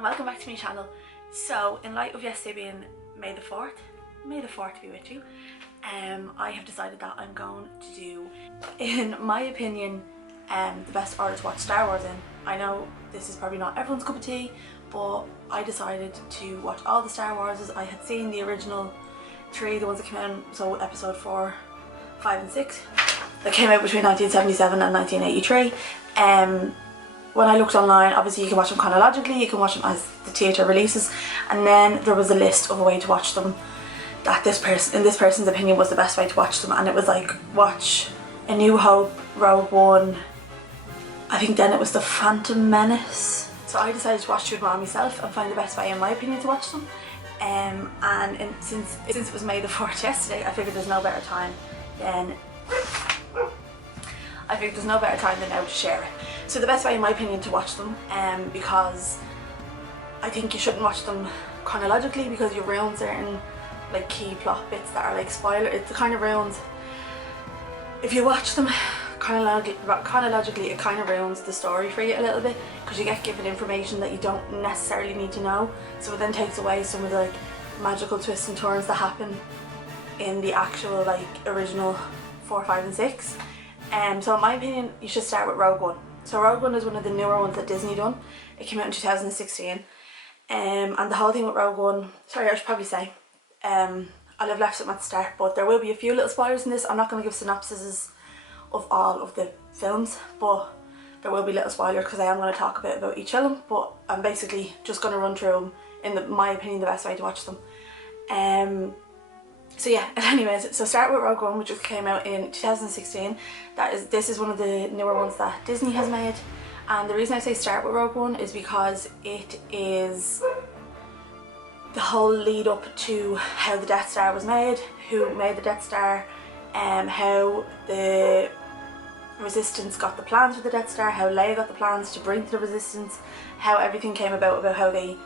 and welcome back to my channel. So in light of yesterday being May the 4th, May the 4th be with you, I have decided that I'm going to do, in my opinion, the best order to watch Star Wars in. I know this is probably not everyone's cup of tea, but I decided to watch all the Star Warses. I had seen the original 3, the ones that came out, so episode 4, 5 and 6, that came out between 1977 and 1983. When I looked online, obviously you can watch them chronologically, you can watch them as the theatre releases, and then there was a list of a way to watch them that in this person's opinion was the best way to watch them, and it was like, watch A New Hope, Rogue One, I think then it was The Phantom Menace. So I decided to watch 2 of them on myself and find the best way in my opinion to watch them. Since it was May the 4th yesterday, I figured there's no better time than now to share it. So the best way in my opinion to watch them, because I think you shouldn't watch them chronologically because you ruin certain like key plot bits that are like spoiler. It kind of ruins, if you watch them chronologically, it kind of ruins the story for you a little bit, because you get given information that you don't necessarily need to know, so it then takes away some of the like magical twists and turns that happen in the actual like original 4, 5 and 6. So in my opinion you should start with Rogue One. So Rogue One is one of the newer ones that Disney done. It came out in 2016, and the whole thing with Rogue One, sorry, I should probably say, I'll have left something at the start, but there will be a few little spoilers in this. I'm not going to give synopsises of all of the films, but there will be little spoilers because I am going to talk a bit about each of them, but I'm basically just going to run through them in my opinion the best way to watch them. So yeah, anyways, so start with Rogue One, which came out in 2016. This is one of the newer ones that Disney has made, and the reason I say start with Rogue One is because it is the whole lead up to how the Death Star was made, who made the Death Star, how the Resistance got the plans for the Death Star, how Leia got the plans to bring to the Resistance, how everything came about how they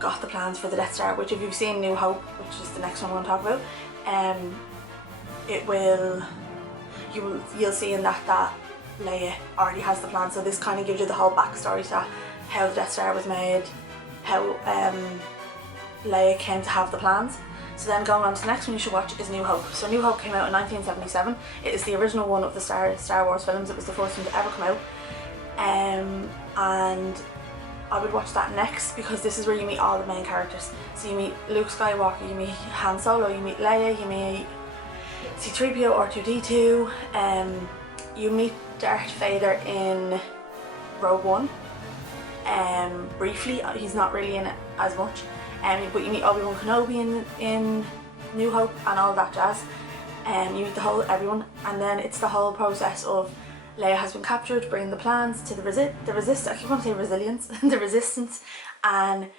got the plans for the Death Star, which if you've seen New Hope, which is the next one I want to talk about, you'll see in that Leia already has the plan. So this kind of gives you the whole backstory to how the Death Star was made, how Leia came to have the plans. So then going on to the next one you should watch is New Hope. So New Hope came out in 1977. It is the original one of the Star Wars films. It was the first one to ever come out, and I would watch that next because this is where you meet all the main characters. So you meet Luke Skywalker, you meet Han Solo, you meet Leia, you meet C-3PO, R2-D2, you meet Darth Vader in Rogue One, briefly. He's not really in it as much, but you meet Obi-Wan Kenobi in New Hope and all that jazz. You meet everyone, and then it's the whole process of Leia has been captured, bringing the plans to the Resistance. I keep wanting to say resilience, the Resistance, and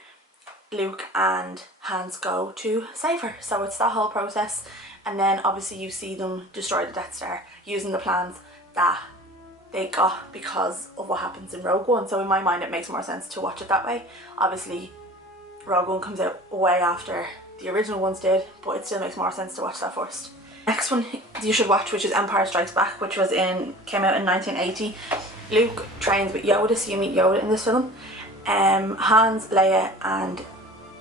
Luke and Hans go to save her. So it's that whole process, and then obviously you see them destroy the Death Star using the plans that they got because of what happens in Rogue One. So in my mind it makes more sense to watch it that way. Obviously Rogue One comes out way after the original ones did, but it still makes more sense to watch that first. Next one you should watch, which is Empire Strikes Back, which came out in 1980. Luke trains with Yoda, so you meet Yoda in this film. Hans, Leia and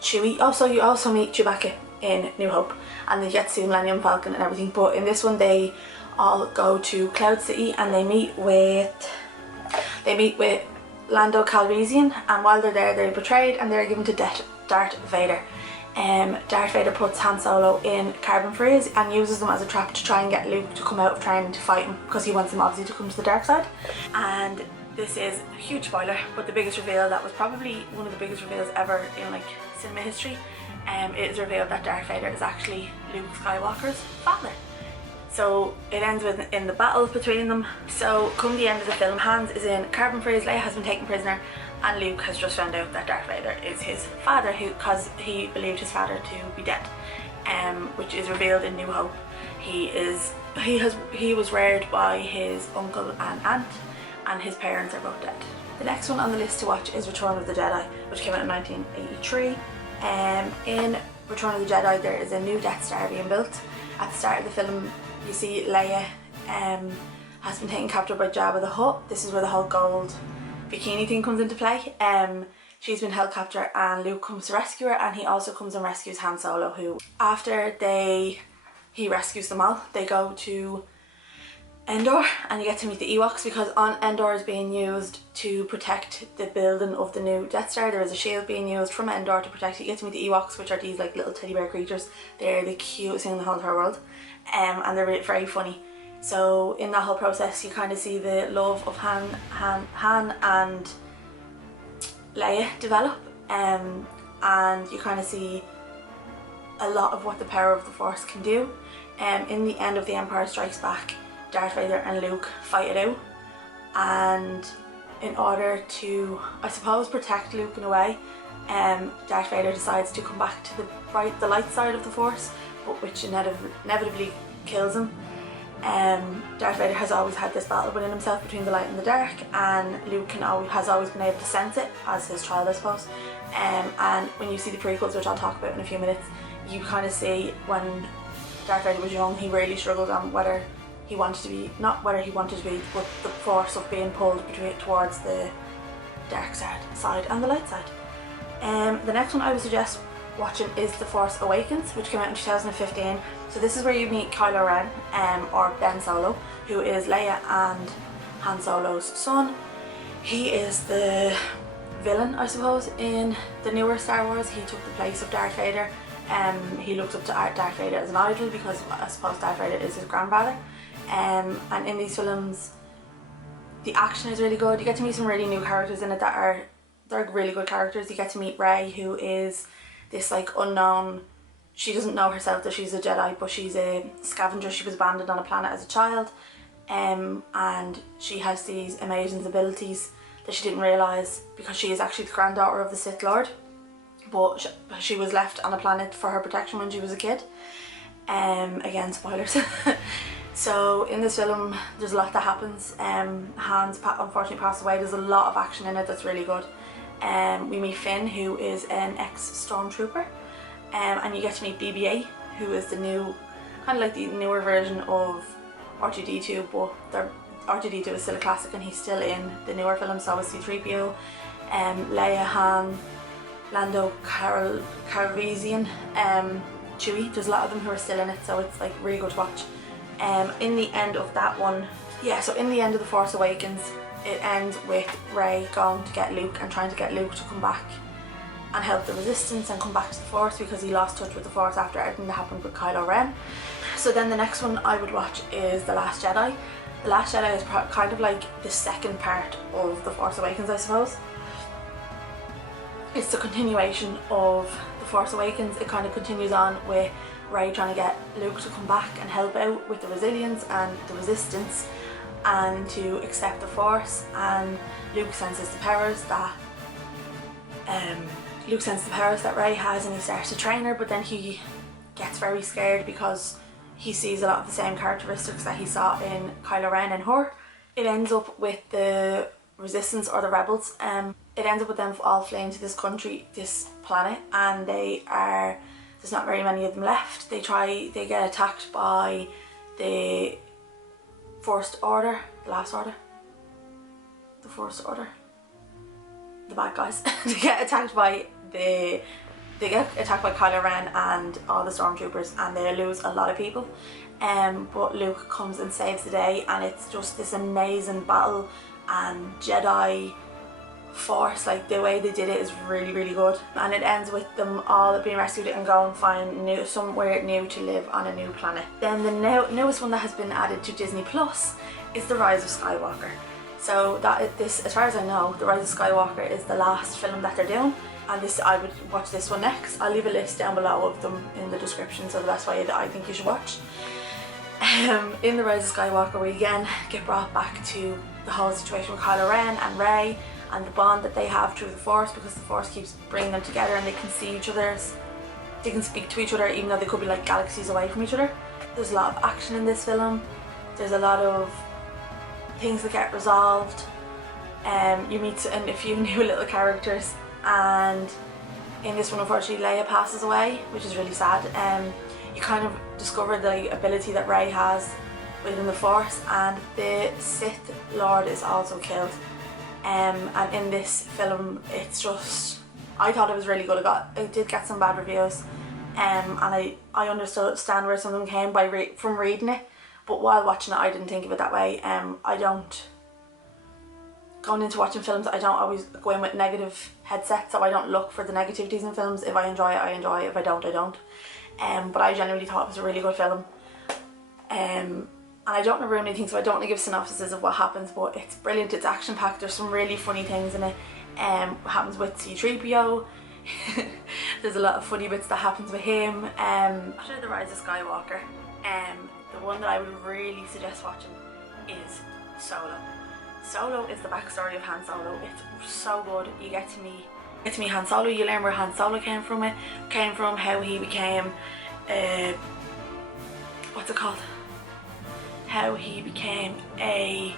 Chewie. You also meet Chewbacca in New Hope, and you get to see the Millennium Falcon and everything. But in this one they all go to Cloud City and they meet with Lando Calrissian, and while they're there they're betrayed and they're given to Darth Vader. Darth Vader puts Han Solo in carbon freeze and uses them as a trap to try and get Luke to come out of training to fight him, because he wants him obviously to come to the dark side. And this is a huge spoiler, but the biggest reveal, that was probably one of the biggest reveals ever in like cinema history. It is revealed that Darth Vader is actually Luke Skywalker's father. So it ends in the battle between them. So come the end of the film, Hans is in carbon freeze, Leia has been taken prisoner, and Luke has just found out that Darth Vader is his father, because he believed his father to be dead, which is revealed in New Hope. He was reared by his uncle and aunt, and his parents are both dead. The next one on the list to watch is Return of the Jedi, which came out in 1983. In Return of the Jedi there is a new Death Star being built. At the start of the film you see Leia has been taken captive by Jabba the Hutt. This is where the whole gold bikini thing comes into play. she's been held captive and Luke comes to rescue her, and he also comes and rescues Han Solo, who after he rescues them all, they go to Endor and you get to meet the Ewoks, because on Endor is being used to protect the building of the new Death Star. There is a shield being used from Endor to protect it. You get to meet the Ewoks, which are these like little teddy bear creatures. They're the cutest thing in the whole entire world, and they're very funny. So in that whole process you kind of see the love of Han and Leia develop, and you kind of see a lot of what the power of the Force can do. In the end of The Empire Strikes Back, Darth Vader and Luke fight it out, and in order to, I suppose, protect Luke in a way, Darth Vader decides to come back to the light side of the Force, but which inevitably kills him. Darth Vader has always had this battle within himself between the light and the dark, and Luke has always been able to sense it as his child, I suppose. And when you see the prequels, which I'll talk about in a few minutes, you kind of see when Darth Vader was young, he really struggled on whether he wanted to be, not whether he wanted to be, but the force of being pulled towards the dark side and the light side. The next one I would suggest watching is The Force Awakens, which came out in 2015. So this is where you meet Kylo Ren, or Ben Solo, who is Leia and Han Solo's son. He is the villain, I suppose, in the newer Star Wars. He took the place of Darth Vader. He looks up to Darth Vader as an idol because I suppose Darth Vader is his grandfather. And in these films, the action is really good. You get to meet some really new characters in it they're really good characters. You get to meet Rey, who is this like unknown, she doesn't know herself that she's a Jedi, but she's a scavenger. She was abandoned on a planet as a child, and she has these amazing abilities that she didn't realise, because she is actually the granddaughter of the Sith Lord, but she was left on a planet for her protection when she was a kid. Again, spoilers. So in this film there's a lot that happens. Han's unfortunately passed away. There's a lot of action in it that's really good. We meet Finn, who is an ex-stormtrooper, and you get to meet BB-8, who is the new, kind of like the newer version of R2-D2, but R2-D2 is still a classic and he's still in the newer films. So is C-3PO, Leia, Han, Lando Calrissian, Chewie. There's a lot of them who are still in it, so it's like really good to watch. In the end of that one, so in the end of The Force Awakens, it ends with Rey going to get Luke and trying to get Luke to come back and help the Resistance and come back to the Force, because he lost touch with the Force after everything that happened with Kylo Ren. So then the next one I would watch is The Last Jedi. The Last Jedi is kind of like the second part of The Force Awakens, I suppose. It's the continuation of The Force Awakens. It kind of continues on with Rey trying to get Luke to come back and help out with the Resilience and the Resistance, and to accept the Force. And Luke senses the powers that Rey has, and he starts to train her, but then he gets very scared because he sees a lot of the same characteristics that he saw in Kylo Ren and her. It ends up with the Resistance, or the Rebels. It ends up with them all fleeing to this country, this planet, and there's not very many of them left. They get attacked by the First Order, the Last Order, the First Order, the bad guys. They get attacked by Kylo Ren and all the stormtroopers, and they lose a lot of people. But Luke comes and saves the day, and it's just this amazing battle, and Jedi Force, like the way they did it is really, really good. And it ends with them all being rescued and go and find somewhere new to live on a new planet. Then the newest one that has been added to Disney Plus is The Rise of Skywalker. So as far as I know, The Rise of Skywalker is the last film that they're doing, and I would watch this one next. I'll leave a list down below of them in the description, so that's why I think you should watch. In The Rise of Skywalker, we again get brought back to the whole situation with Kylo Ren and Rey, and the bond that they have through the Force, because the Force keeps bringing them together and they can see each other's, they can speak to each other even though they could be like galaxies away from each other. There's a lot of action in this film. There's a lot of things that get resolved. You meet a few new little characters, and in this one unfortunately Leia passes away, which is really sad. You kind of discover the ability that Rey has within the Force, and the Sith Lord is also killed. And in this film, it's just, I thought it was really good. It did get some bad reviews, and I understand where some of them came from reading it, but while watching it I didn't think of it that way. Going into watching films, I don't always go in with negative headset, so I don't look for the negativities in films. If I enjoy it, I enjoy it. If I don't, I don't. But I genuinely thought it was a really good film. And I don't want to ruin anything, so I don't want to give synopsises of what happens, but it's brilliant. It's action packed. There's some really funny things in it. What happens with C-3PO. There's a lot of funny bits that happens with him. After the Rise of Skywalker, the one that I would really suggest watching is Solo. Solo is the backstory of Han Solo. It's so good. You get to meet Han Solo. You learn where Han Solo came from, how he became what's it called? How he became a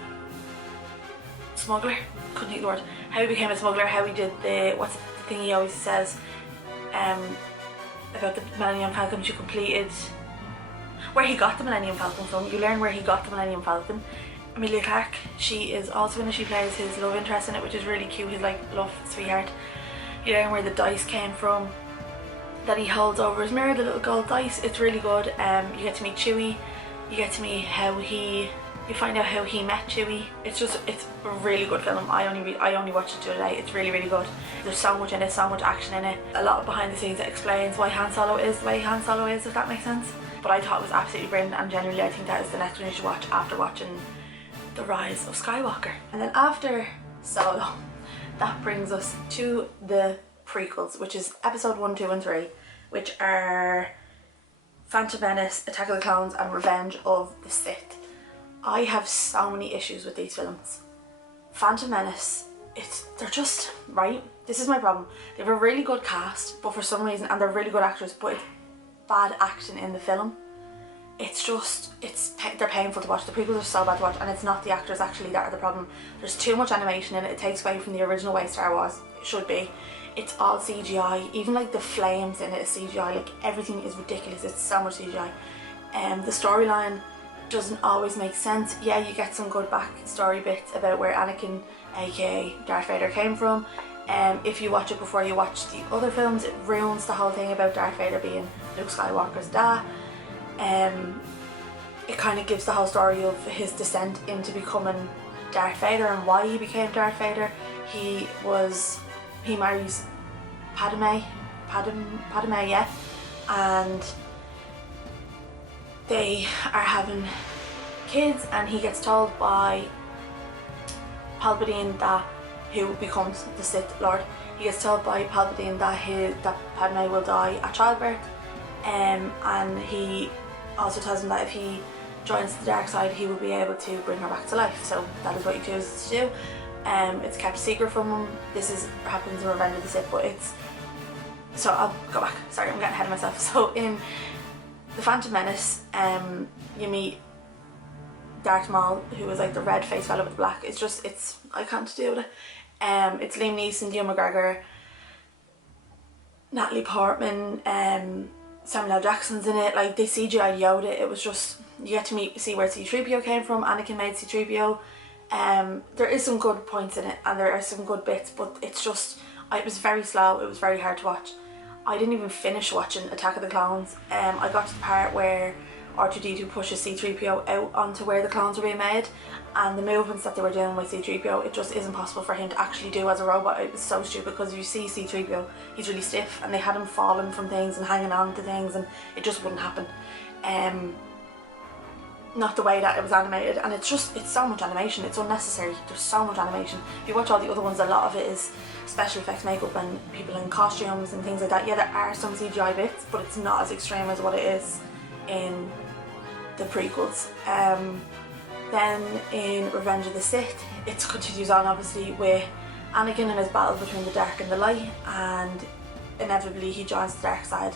smuggler. Couldn't think of the word. How he became a smuggler. How he did what's the thing he always says about the Millennium Falcon she completed. Where he got the Millennium Falcon from. You learn where he got the Millennium Falcon. Emilia Clarke, she is also in it. She plays his love interest in it, which is really cute. His like love sweetheart. You learn where the dice came from that he holds over his mirror, the little gold dice. It's really good. You get to meet Chewie. You get to meet you find out how he met Chewie. It's a really good film. I only watched it the other day. It's really, really good. There's so much in it, so much action in it. A lot of behind the scenes that explains why Han Solo is the way Han Solo is, if that makes sense. But I thought it was absolutely brilliant, and generally I think that is the next one you should watch after watching The Rise of Skywalker. And then after Solo, that brings us to the prequels, which is episode 1, 2 and 3, which are Phantom Menace, Attack of the Clones and Revenge of the Sith. I have so many issues with these films. Phantom Menace, they're just, right, this is my problem. They have a really good cast, but for some reason, and they're really good actors, but it's bad acting in the film. They're painful to watch. The prequels are so bad to watch, and it's not the actors actually that are the problem. There's too much animation in it. It takes away from the original way Star Wars should be. It's all CGI. Even like the flames in it is CGI. Like everything is ridiculous. It's so much CGI. The storyline doesn't always make sense. Yeah, you get some good backstory bits about where Anakin, aka Darth Vader, came from. If you watch it before you watch the other films, it ruins the whole thing about Darth Vader being Luke Skywalker's dad. It kind of gives the whole story of his descent into becoming Darth Vader and why he became Darth Vader. He marries Padme, yeah, and they are having kids, and he gets told by Palpatine who becomes the Sith Lord. He gets told by Palpatine that Padme will die at childbirth, and he also tells him that if he joins the dark side, he will be able to bring her back to life. So that is what he chooses to do. It's kept secret from him. This happens in Revenge of the Sith, but so I'll go back. Sorry, I'm getting ahead of myself. So in The Phantom Menace, you meet Darth Maul, who is like the red face fellow with the black. I can't deal with it. It's Liam Neeson, Ewan McGregor, Natalie Portman, Samuel L. Jackson's in it. Like they CGI Yoda. It was just, you get to see where C-3PO came from. Anakin made C-3PO. There is some good points in it, and there are some good bits, but it was very slow. It was very hard to watch. I didn't even finish watching Attack of the Clones. I got to the part where R2-D2 pushes C-3PO out onto where the clones were being made, and the movements that they were doing with C-3PO, it just isn't possible for him to actually do as a robot. It was so stupid, because if you see C-3PO, he's really stiff, and they had him falling from things and hanging on to things, and it just wouldn't happen. Not the way that it was animated, and it's so much animation. It's unnecessary. There's so much animation. If you watch all the other ones, a lot of it is special effects, makeup, and people in costumes and things like that. Yeah, there are some CGI bits, but it's not as extreme as what it is in the prequels. Then in Revenge of the Sith, it continues on obviously with Anakin and his battle between the dark and the light, and inevitably he joins the dark side.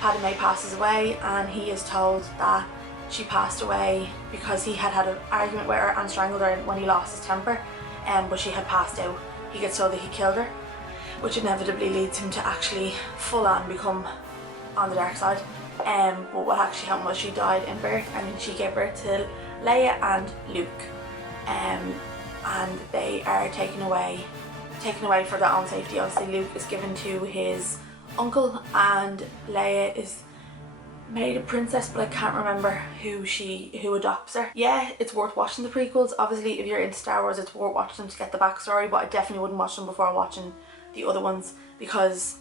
Padme passes away, and he is told that she passed away because he had an argument with her and strangled her when he lost his temper, but she had passed out. He gets told that he killed her, which inevitably leads him to actually full on become on the dark side. But what actually happened was she died in birth, and she gave birth to Leia and Luke. and they are taken away for their own safety. Obviously Luke is given to his uncle and Leia is made a princess, but I can't remember who adopts her. Yeah, it's worth watching the prequels. Obviously if you're into Star Wars, it's worth watching them to get the backstory, but I definitely wouldn't watch them before watching the other ones, because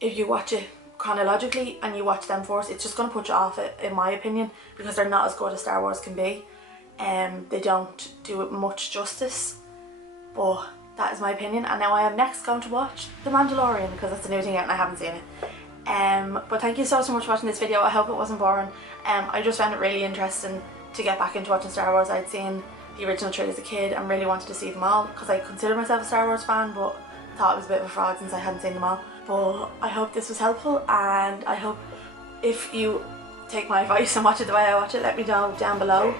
if you watch it chronologically and you watch them first, it's just going to put you off it, in my opinion, because they're not as good as Star Wars can be. They don't do it much justice, but that is my opinion. And now I am next going to watch The Mandalorian, because that's a new thing out and I haven't seen it. But thank you so much for watching this video. I hope it wasn't boring. I just found it really interesting to get back into watching Star Wars. I'd seen the original trilogy as a kid and really wanted to see them all, because I consider myself a Star Wars fan, but thought it was a bit of a fraud since I hadn't seen them all. But I hope this was helpful, and I hope if you take my advice and watch it the way I watch it, let me know down below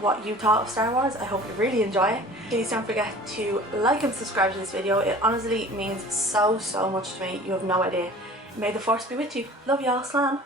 what you thought of Star Wars. I hope you really enjoy it. Please don't forget to like and subscribe to this video. It honestly means so much to me. You have no idea. May the Force be with you. Love y'all. Slán.